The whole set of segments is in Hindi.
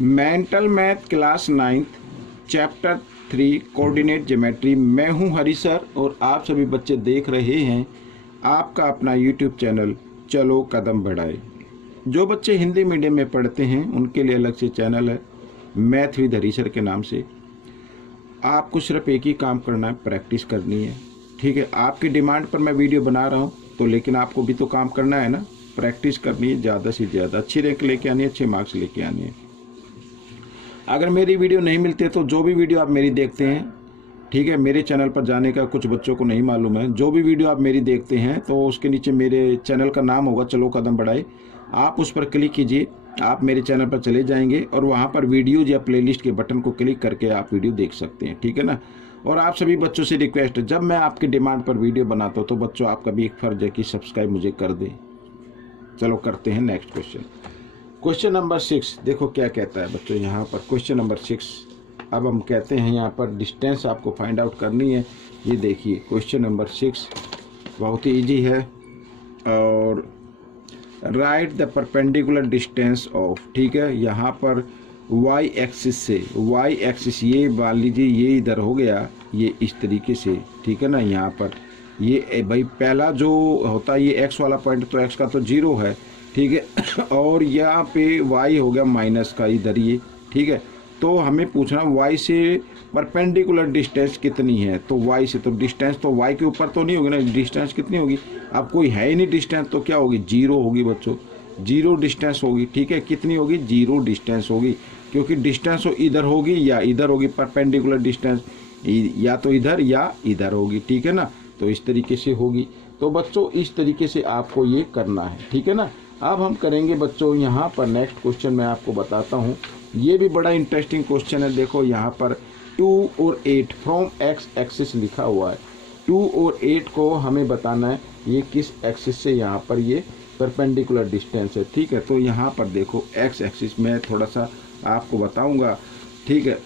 Mental math class 9th chapter 3 coordinate geometry. मैं हूं हरी सर और आप सभी बच्चे देख रहे हैं आपका अपना यूट्यूब चैनल चलो कदम बढ़ाए। जो बच्चे हिंदी मीडियम में पढ़ते हैं उनके लिए अलग से चैनल है मैथ विद हरी सर के नाम से। आपको सिर्फ एक ही काम करना है, प्रैक्टिस करनी है। ठीक है, आपकी डिमांड पर मैं वीडियो बना रहा हूँ तो लेकिन आपको भी तो काम करना है ना, प्रैक्टिस करनी है, ज़्यादा से ज़्यादा अच्छी रैंक लेके आनी है, अच्छे मार्क्स लेके आने हैं। अगर मेरी वीडियो नहीं मिलती है तो जो भी वीडियो आप मेरी देखते हैं, ठीक है, मेरे चैनल पर जाने का कुछ बच्चों को नहीं मालूम है, जो भी वीडियो आप मेरी देखते हैं तो उसके नीचे मेरे चैनल का नाम होगा चलो कदम बढ़ाए। आप उस पर क्लिक कीजिए, आप मेरे चैनल पर चले जाएंगे और वहाँ पर वीडियोज या प्लेलिस्ट के बटन को क्लिक करके आप वीडियो देख सकते हैं। ठीक है ना। और आप सभी बच्चों से रिक्वेस्ट है, जब मैं आपकी डिमांड पर वीडियो बनाता हूँ तो बच्चों आपका भी एक फर्ज है कि सब्सक्राइब मुझे कर दें। चलो करते हैं नेक्स्ट क्वेश्चन। क्वेश्चन नंबर 6 देखो क्या कहता है बच्चों यहाँ पर। क्वेश्चन नंबर 6 अब हम कहते हैं यहाँ पर डिस्टेंस आपको फाइंड आउट करनी है। ये देखिए क्वेश्चन नंबर 6 बहुत ही इजी है। और right the perpendicular distance of, ठीक है, यहाँ पर वाई एक्सिस से, वाई एक्सिस ये मान लीजिए ये इधर हो गया, ये इस तरीके से, ठीक है ना। यहाँ पर ये भाई पहला जो होता है ये एक्स वाला पॉइंट, तो एक्स का तो 0 है, ठीक है। और यहाँ पे वाई हो गया माइनस का इधर ये, ठीक है। तो हमें पूछना वाई से परपेंडिकुलर डिस्टेंस कितनी है। तो वाई से तो डिस्टेंस तो वाई के ऊपर तो नहीं होगी ना, डिस्टेंस कितनी होगी। अब कोई है ही नहीं डिस्टेंस तो क्या होगी, 0 होगी बच्चों, 0 डिस्टेंस होगी। ठीक है, कितनी होगी, 0 डिस्टेंस होगी, क्योंकि डिस्टेंस हो इधर होगी या इधर होगी। परपेंडिकुलर डिस्टेंस या तो इधर या इधर होगी, ठीक है ना। तो इस तरीके से होगी। तो बच्चों इस तरीके से आपको ये करना है, ठीक है ना। अब हम करेंगे बच्चों यहाँ पर नेक्स्ट क्वेश्चन मैं आपको बताता हूँ। ये भी बड़ा इंटरेस्टिंग क्वेश्चन है। देखो यहाँ पर 2 और 8 फ्रॉम एक्स एक्सिस लिखा हुआ है। 2 और 8 को हमें बताना है ये किस एक्सिस से यहाँ पर ये परपेंडिकुलर डिस्टेंस है। ठीक है, तो यहाँ पर देखो एक्स एक्सिस में थोड़ा सा आपको बताऊँगा, ठीक है।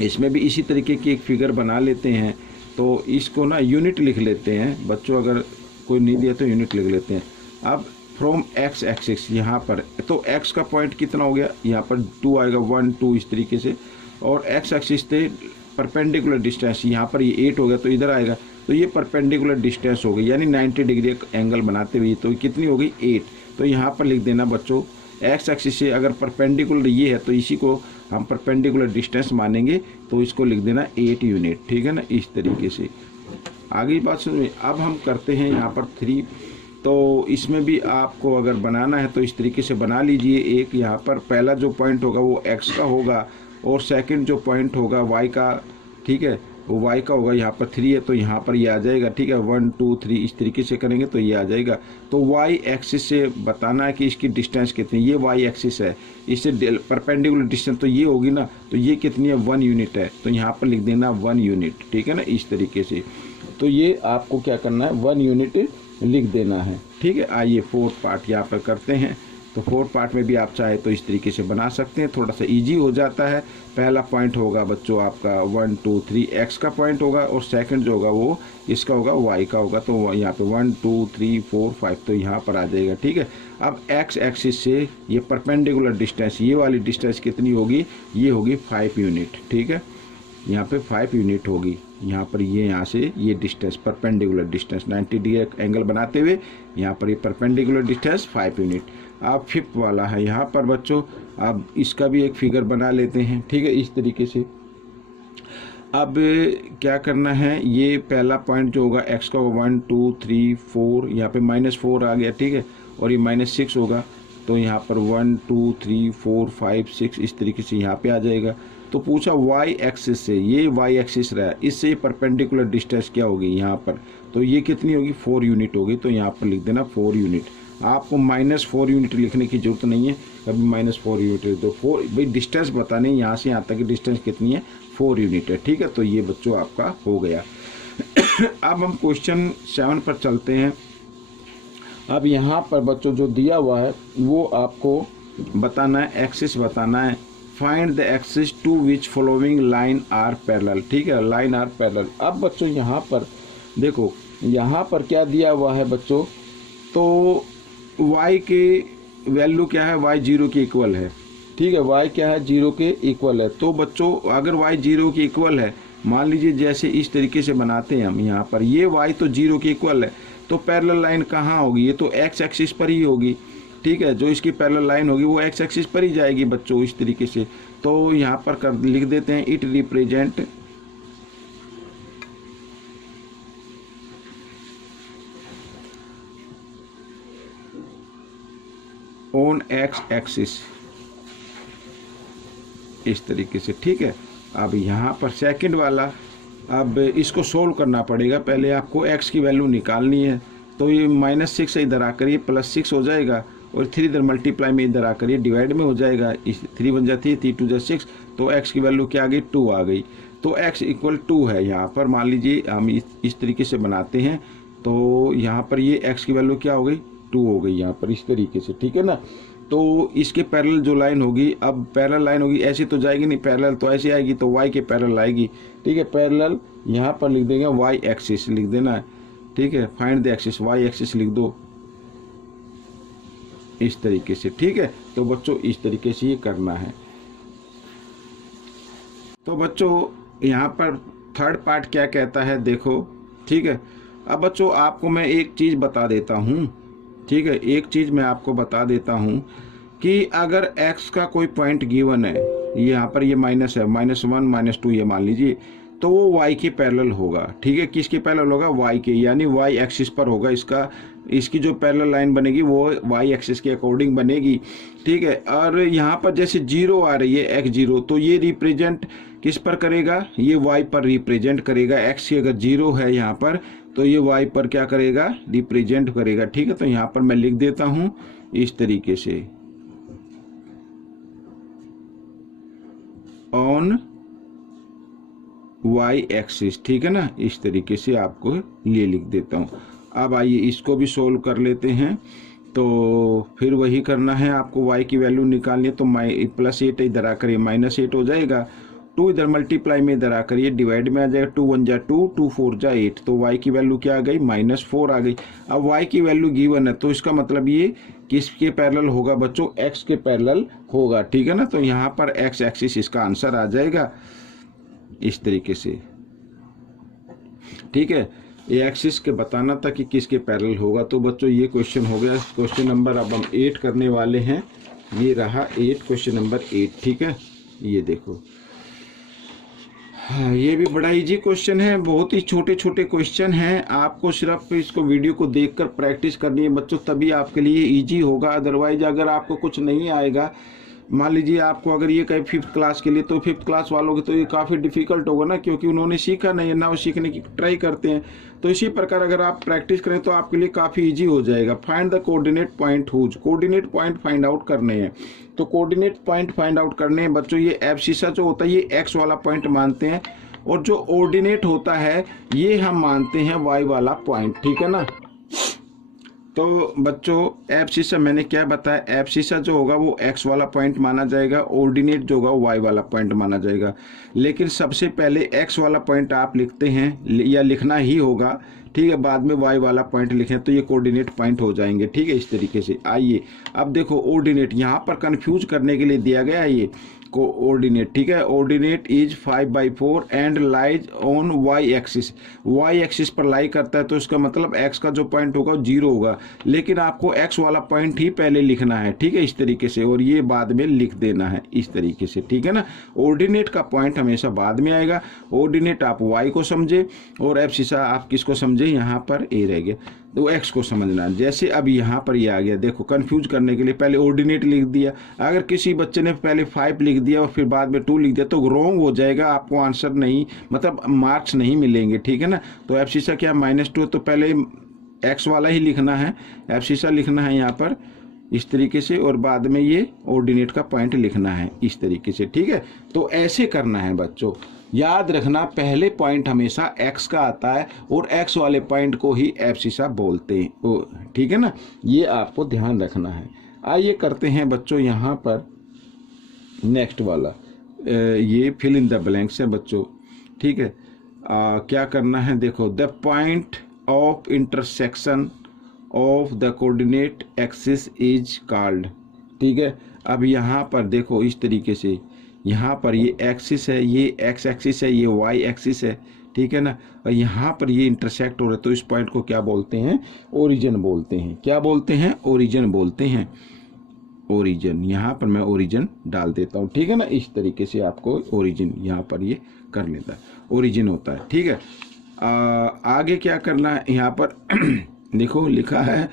इसमें भी इसी तरीके की एक फिगर बना लेते हैं। तो इसको ना यूनिट लिख लेते हैं बच्चों, अगर कोई नहीं दिया तो यूनिट लिख लेते हैं। अब फ्रॉम एक्स एक्सिस यहाँ पर तो एक्स का पॉइंट कितना हो गया, यहाँ पर 2 आएगा, 1 2 इस तरीके से। और एक्स एक्सिस से परपेंडिकुलर डिस्टेंस यहाँ पर ये 8 हो गया तो इधर आएगा, तो ये परपेंडिकुलर डिस्टेंस हो गई, यानी 90 डिग्री एंगल बनाते हुए। तो कितनी हो गई, 8। तो यहाँ पर लिख देना बच्चों एक्स एक्सिस से अगर परपेंडिकुलर ये है तो इसी को हम परपेंडिकुलर डिस्टेंस मानेंगे, तो इसको लिख देना 8 यूनिट, ठीक है ना। इस तरीके से आगे बात समझ। अब हम करते हैं यहाँ पर 3। तो इसमें भी आपको अगर बनाना है तो इस तरीके से बना लीजिए। एक यहाँ पर पहला जो पॉइंट होगा वो एक्स का होगा और सेकंड जो पॉइंट होगा वाई का, ठीक है, वो वाई का होगा। यहाँ पर 3 है तो यहाँ पर ये आ जाएगा, ठीक है। 1 2 3 इस तरीके से करेंगे तो ये आ जाएगा। तो वाई एक्सिस से बताना है कि इसकी डिस्टेंस कितनी। ये वाई एक्सिस है, इससे परपेंडिकुलर डिस्टेंस तो ये होगी ना, तो ये कितनी है, 1 यूनिट है। तो यहाँ पर लिख देना 1 यूनिट, ठीक है ना, इस तरीके से। तो ये आपको क्या करना है, 1 यूनिट लिख देना है, ठीक है। आइए 4th पार्ट यहाँ पर करते हैं। तो 4th पार्ट में भी आप चाहे तो इस तरीके से बना सकते हैं, थोड़ा सा इजी हो जाता है। पहला पॉइंट होगा बच्चों आपका 1 2 3 एक्स का पॉइंट होगा और सेकंड जो होगा वो इसका होगा वाई का होगा। तो यहाँ पे 1 2 3 4 5 तो यहाँ पर आ जाएगा, ठीक है। अब एक्स एक्सिस से ये परपेंडिकुलर डिस्टेंस, ये वाली डिस्टेंस कितनी होगी, ये होगी 5 यूनिट, ठीक है। यहाँ पे 5 यूनिट होगी। यहाँ पर ये यहाँ से ये distance perpendicular distance 90 degree angle बनाते हुए यहाँ पर ये परपेंडिकुलर डिस्टेंस 5 यूनिट। अब 5th वाला है यहाँ पर बच्चों, अब इसका भी एक फिगर बना लेते हैं, ठीक है, इस तरीके से। अब क्या करना है, ये पहला पॉइंट जो होगा एक्स का 1 2 3 4, यहाँ पे -4 आ गया, ठीक है, और ये -6 होगा। तो यहाँ पर 1 2 3 4 5 6 इस तरीके से यहाँ पे आ जाएगा। तो पूछा वाई एक्सिस से, ये वाई एक्सिस रहा, इससे परपेंडिकुलर डिस्टेंस क्या होगी यहाँ पर, तो ये कितनी होगी, 4 यूनिट होगी। तो यहाँ पर लिख देना 4 यूनिट। आपको -4 यूनिट लिखने की जरूरत नहीं है, कभी -4 यूनिट। तो 4 भाई डिस्टेंस बताने यहाँ से यहाँ तक की डिस्टेंस कितनी है, 4 यूनिट है, ठीक है। तो ये बच्चों आपका हो गया। अब हम क्वेश्चन 7 पर चलते हैं। अब यहाँ पर बच्चों जो दिया हुआ है वो आपको बताना है, एक्सिस बताना है। Find the axis to which following line are parallel, ठीक है, लाइन आर पैरेलल। अब बच्चों यहाँ पर देखो, यहाँ पर क्या दिया हुआ है बच्चों, तो y के वैल्यू क्या है, y 0 के इक्वल है, ठीक है, y क्या है 0 के इक्वल है। तो बच्चों अगर y 0 के इक्वल है, मान लीजिए जैसे इस तरीके से बनाते हैं हम, यहाँ पर ये y तो 0 के इक्वल है, तो पैरेलल लाइन कहाँ होगी, ये तो x एक्सिस पर ही होगी। ठीक है, जो इसकी पैरेलल लाइन होगी वो x एक्सिस पर ही जाएगी बच्चों, इस तरीके से। तो यहाँ पर लिख देते हैं it represent on x axis, इस तरीके से। ठीक है, अब यहाँ पर सेकंड वाला, अब इसको सोल्व करना पड़ेगा। पहले आपको x की वैल्यू निकालनी है, तो ये -6 इधर आकर ये +6 हो जाएगा, और 3 इधर मल्टीप्लाई में इधर आकर ये डिवाइड में हो जाएगा। इस 3 बन जाती है, 3 2 जा 6, तो x की वैल्यू क्या आ गई 2 आ गई। तो x इक्वल 2 है। यहाँ पर मान लीजिए हम इस तरीके से बनाते हैं, तो यहाँ पर ये x की वैल्यू क्या हो गई 2 हो गई यहाँ पर, इस तरीके से। ठीक है ना, तो इसके पैरेलल जो लाइन होगी, अब पैरेलल लाइन होगी ऐसे तो जाएगी नहीं, पैरेलल तो ऐसे आएगी, तो y के पैरेलल आएगी। ठीक है, पैरेलल यहाँ पर लिख देंगे y एक्सिस लिख देना है। ठीक है, find the axis, y axis लिख दो इस तरीके से। ठीक है, तो बच्चों इस तरीके से ये करना है। तो बच्चों यहाँ पर थर्ड पार्ट क्या कहता है देखो। ठीक है, अब बच्चों आपको मैं एक चीज़ बता देता हूँ। ठीक है, एक चीज़ मैं आपको बता देता हूँ कि अगर x का कोई पॉइंट गिवन है, यहाँ पर ये माइनस है, -1 -2 ये मान लीजिए, तो वो y के पैरेलल होगा। ठीक है, किसके पैरेलल होगा, y के, यानी y एक्सिस पर होगा। इसकी जो पैरेलल लाइन बनेगी वो y एक्सिस के अकॉर्डिंग बनेगी। ठीक है, और यहाँ पर जैसे 0 आ रही है x0, तो ये रिप्रेजेंट किस पर करेगा, ये y पर रिप्रेजेंट करेगा। x की अगर 0 है यहाँ पर, तो ये y पर क्या करेगा, रिप्रेजेंट करेगा। ठीक है, तो यहाँ पर मैं लिख देता हूँ इस तरीके से, ऑन y एक्सिस। ठीक है ना, इस तरीके से आपको ये लिख देता हूँ। अब आइए इसको भी सोल्व कर लेते हैं। तो फिर वही करना है आपको, y की वैल्यू निकालनी है, तो +8 इधर आकर ये -8 हो जाएगा, 2 इधर मल्टीप्लाई में इधर आकर ये डिवाइड में आ जाएगा, 2 1 जा 2, 2 4 जा 8, तो y की वैल्यू क्या आ गई -4 आ गई। अब y की वैल्यू गिवन है, तो इसका मतलब ये किसके पैरेलल होगा बच्चों, x के पैरेलल होगा। ठीक है ना, तो यहाँ पर x एक्सिस इसका आंसर आ जाएगा इस तरीके से। ठीक है, ये एक्सिस के बताना था कि किसके पैरेलल होगा। तो बच्चों ये क्वेश्चन हो गया। क्वेश्चन नंबर अब हम 8 करने वाले हैं। ये रहा 8, क्वेश्चन नंबर 8। ठीक है, ये देखो, हाँ, ये भी बड़ा इजी क्वेश्चन है, बहुत ही छोटे छोटे क्वेश्चन हैं। आपको सिर्फ इसको वीडियो को देखकर प्रैक्टिस करनी है बच्चों, तभी आपके लिए इजी होगा। अदरवाइज अगर आपको कुछ नहीं आएगा, मान लीजिए आपको अगर ये कहे 5th क्लास के लिए, तो 5th क्लास वालों के तो ये काफ़ी डिफिकल्ट होगा ना, क्योंकि उन्होंने सीखा नहीं है ना, वो सीखने की ट्राई करते हैं। तो इसी प्रकार अगर आप प्रैक्टिस करें तो आपके लिए काफ़ी इजी हो जाएगा। Find the coordinate point whose, coordinate point find out करने हैं। तो कोऑर्डिनेट पॉइंट फाइंड आउट करने हैं बच्चों, ये एब्सिसा जो होता है ये एक्स वाला पॉइंट मानते हैं, और जो ऑर्डिनेट होता है ये हम मानते हैं वाई वाला पॉइंट। ठीक है ना, तो बच्चों एब्सिसा मैंने क्या बताया, एब्सिसा जो होगा वो एक्स वाला पॉइंट माना जाएगा, ऑर्डिनेट जो होगा वाई वाला पॉइंट माना जाएगा। लेकिन सबसे पहले एक्स वाला पॉइंट आप लिखते हैं या लिखना ही होगा। ठीक है, बाद में वाई वाला पॉइंट लिखें तो ये कोऑर्डिनेट पॉइंट हो जाएंगे। ठीक है, इस तरीके से। आइए अब देखो ऑर्डिनेट, यहाँ पर कंफ्यूज करने के लिए दिया गया है ये कोऑर्डिनेट। ठीक है, ordinate is 5/4 and lies on Y axis, Y axis पर लाई करता है, तो इसका मतलब एक्स का जो पॉइंट होगा वो 0 होगा, लेकिन आपको एक्स वाला पॉइंट ही पहले लिखना है। ठीक है, इस तरीके से, और ये बाद में लिख देना है इस तरीके से। ठीक है ना, ऑर्डिनेट का पॉइंट हमेशा बाद में आएगा। ऑर्डिनेट आप वाई को समझे और एब्सिसा आप किसको समझे, यहाँ पर ए रह गया, तो एक्स को समझना है। जैसे अब यहाँ पर ये आ गया, देखो कंफ्यूज करने के लिए पहले ऑर्डिनेट लिख दिया। अगर किसी बच्चे ने पहले 5 लिख दिया और फिर बाद में 2 लिख दिया तो रॉन्ग हो जाएगा, आपको आंसर नहीं, मतलब मार्क्स नहीं मिलेंगे। ठीक है ना, तो एब्सिसा क्या -2, तो पहले एक्स वाला ही लिखना है, एब्सिसा लिखना है यहाँ पर इस तरीके से, और बाद में ये ऑर्डिनेट का पॉइंट लिखना है इस तरीके से। ठीक है, तो ऐसे करना है बच्चों। याद रखना पहले पॉइंट हमेशा x का आता है और x वाले पॉइंट को ही एब्सिसा बोलते हैं। ठीक है ना, ये आपको ध्यान रखना है। आइए करते हैं बच्चों यहाँ पर नेक्स्ट वाला, ये फिल इन द ब्लैंक्स है बच्चों। ठीक है, क्या करना है देखो, the point of intersection of the coordinate axis is called. ठीक है, अब यहाँ पर देखो इस तरीके से, यहाँ पर ये एक्सिस है, ये एक्स एक्सिस है, ये वाई एक्सिस है, ठीक है ना, और यहाँ पर ये इंटरसेक्ट हो रहा है, तो इस पॉइंट को क्या बोलते हैं, ओरिजिन बोलते हैं। क्या बोलते हैं, ओरिजिन बोलते हैं। ओरिजिन, यहाँ पर मैं ओरिजिन डाल देता हूँ, ठीक है ना, इस तरीके से आपको ओरिजिन यहाँ पर ये कर लेता है, ओरिजिन होता है, ठीक है। आगे क्या करना है, यहाँ पर देखो लिखा है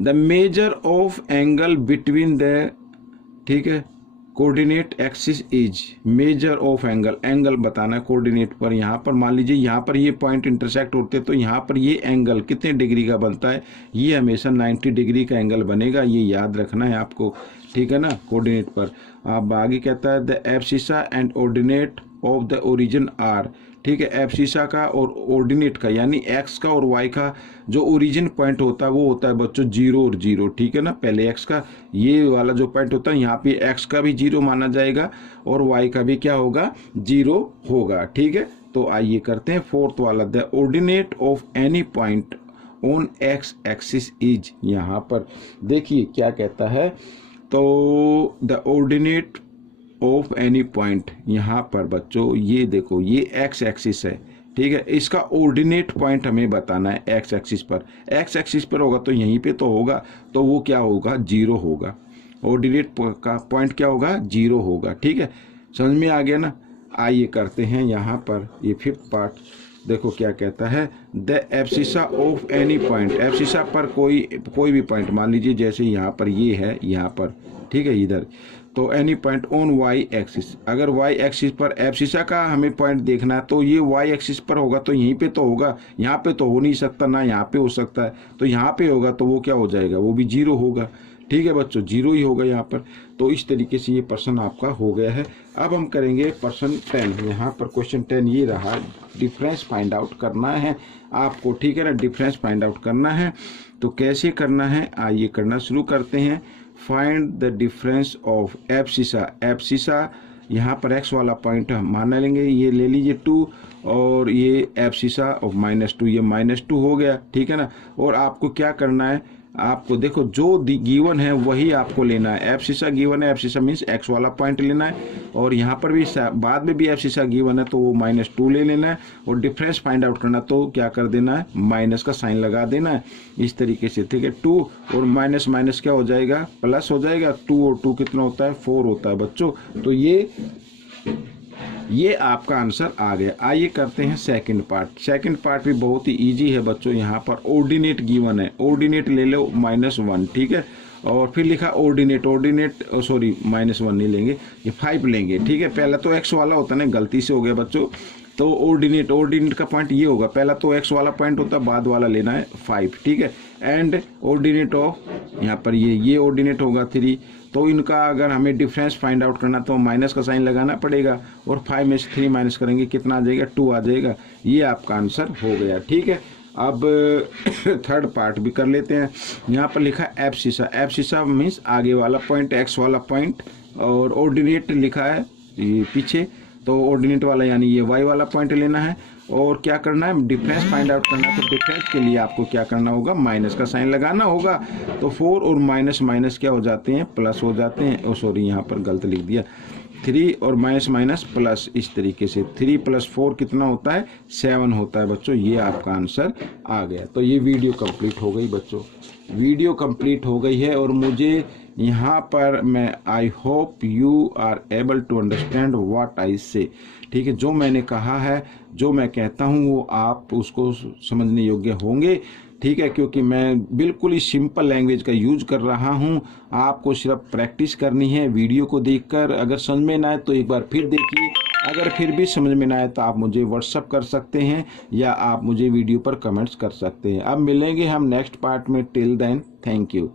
the measure of angle between the, ठीक है, coordinate axis is, measure of angle, angle बताना है कोऑर्डिनेट पर। यहाँ पर मान लीजिए यहाँ पर ये पॉइंट इंटरसेक्ट होते हैं, तो यहाँ पर ये एंगल कितने डिग्री का बनता है, ये हमेशा 90 डिग्री का एंगल बनेगा, ये याद रखना है आपको, ठीक है ना, कोऑर्डिनेट पर। अब आगे कहता है the abscissa and ordinate of the origin are, ठीक है, एब्सिसा का और ऑर्डिनेट का यानी एक्स का और वाई का जो ओरिजिन पॉइंट होता है वो होता है बच्चों 0 और 0, ठीक है ना। पहले एक्स का ये वाला जो पॉइंट होता है, यहाँ पे एक्स का भी 0 माना जाएगा और वाई का भी क्या होगा, 0 होगा, ठीक है। तो आइए करते हैं फोर्थ वाला, the ordinate of any point on x axis is, यहाँ पर देखिए क्या कहता है, तो the ordinate of any point, यहाँ पर बच्चों ये देखो ये एक्स एक्सिस है, ठीक है, इसका ऑर्डिनेट पॉइंट हमें बताना है एक्स एक्सिस पर। एक्स एक्सिस पर होगा तो यहीं पे तो होगा, तो वो क्या होगा, 0 होगा, ऑर्डिनेट का पॉइंट क्या होगा, 0 होगा, ठीक है। समझ में आ गया ना। आइए करते हैं यहाँ पर ये फिफ्थ पार्ट, देखो क्या कहता है, the abscissa of any point, abscissa पर कोई भी पॉइंट मान लीजिए, जैसे यहाँ पर ये है, यहाँ पर, ठीक है, इधर, तो any point on Y axis, अगर वाई एक्सिस पर एब्सिसा का हमें पॉइंट देखना है तो ये वाई एक्सिस पर होगा, तो यहीं पे तो होगा, यहाँ पे तो हो नहीं सकता ना, यहाँ पे हो सकता है, तो यहाँ पे होगा तो वो क्या हो जाएगा, वो भी 0 होगा, ठीक है बच्चों, 0 ही होगा यहाँ पर। तो इस तरीके से ये पर्सन आपका हो गया है। अब हम करेंगे पर्सन 10, यहाँ पर क्वेश्चन 10 ये रहा, डिफरेंस फाइंड आउट करना है आपको, ठीक है ना, डिफरेंस फाइंड आउट करना है। तो कैसे करना है, आइए करना शुरू करते हैं। Find the difference of abscissa, abscissa यहाँ पर एक्स वाला पॉइंट हम मान लेंगे, ये ले लीजिए 2 और ये एब्सिसा ऑफ -2, ये -2 हो गया, ठीक है ना। और आपको क्या करना है, आपको देखो जो गिवन है वही आपको लेना है, एब्सिसा गिवन है, एब्सिसा मीन्स एक्स वाला पॉइंट लेना है, और यहाँ पर भी बाद में भी एब्सिसा गिवन है तो वो -2 ले लेना है, और डिफरेंस फाइंड आउट करना तो क्या कर देना है, माइनस का साइन लगा देना है इस तरीके से, ठीक है। 2 और माइनस माइनस क्या हो जाएगा, प्लस हो जाएगा, 2 और 2 कितना होता है, 4 होता है बच्चों। तो ये आपका आंसर आ गया। आइए करते हैं सेकंड पार्ट। सेकंड पार्ट भी बहुत ही इजी है बच्चों, यहाँ पर ऑर्डिनेट गिवन है, ऑर्डिनेट ले लो -1, ठीक है, और फिर लिखा ऑर्डिनेट, सॉरी -1 नहीं लेंगे, ये 5 लेंगे, ठीक है। पहला तो एक्स वाला होता है ना, गलती से हो गया बच्चों, तो ऑर्डिनेट का पॉइंट ये होगा, पहला तो एक्स वाला पॉइंट होता है, बाद वाला लेना है 5, ठीक है। एंड ऑर्डिनेट ऑफ, यहाँ पर ये ऑर्डिनेट होगा 3, तो इनका अगर हमें डिफरेंस फाइंड आउट करना तो माइनस का साइन लगाना पड़ेगा, और 5 में से 3 माइनस करेंगे कितना आ जाएगा, 2 आ जाएगा। ये आपका आंसर हो गया, ठीक है। अब थर्ड पार्ट भी कर लेते हैं। यहाँ पर लिखा एब्सिसा, एब्सिसा मीन्स आगे वाला पॉइंट, एक्स वाला पॉइंट, और ऑर्डिनेट लिखा है ये पीछे, तो ऑर्डिनेट वाला यानी ये वाई वाला पॉइंट लेना है, और क्या करना है, डिफरेंस फाइंड आउट करना है। तो डिफरेंस के लिए आपको क्या करना होगा, माइनस का साइन लगाना होगा। तो 4 और माइनस माइनस क्या हो जाते हैं, प्लस हो जाते हैं। ओ सॉरी, यहाँ पर गलत लिख दिया, 3 और माइनस माइनस प्लस, इस तरीके से 3 + 4 कितना होता है, 7 होता है बच्चों। ये आपका आंसर आ गया। तो ये वीडियो कंप्लीट हो गई बच्चों, वीडियो कंप्लीट हो गई है। और मुझे यहाँ पर मैं I hope you are able to understand what I say, ठीक है। जो मैंने कहा है, जो मैं कहता हूँ वो आप उसको समझने योग्य होंगे, ठीक है, क्योंकि मैं बिल्कुल ही सिंपल लैंग्वेज का यूज कर रहा हूँ। आपको सिर्फ प्रैक्टिस करनी है वीडियो को देखकर। अगर समझ में ना आए तो एक बार फिर देखिए, अगर फिर भी समझ में ना आए तो आप मुझे व्हाट्सअप कर सकते हैं या आप मुझे वीडियो पर कमेंट्स कर सकते हैं। अब मिलेंगे हम नेक्स्ट पार्ट में, टिल देन थैंक यू।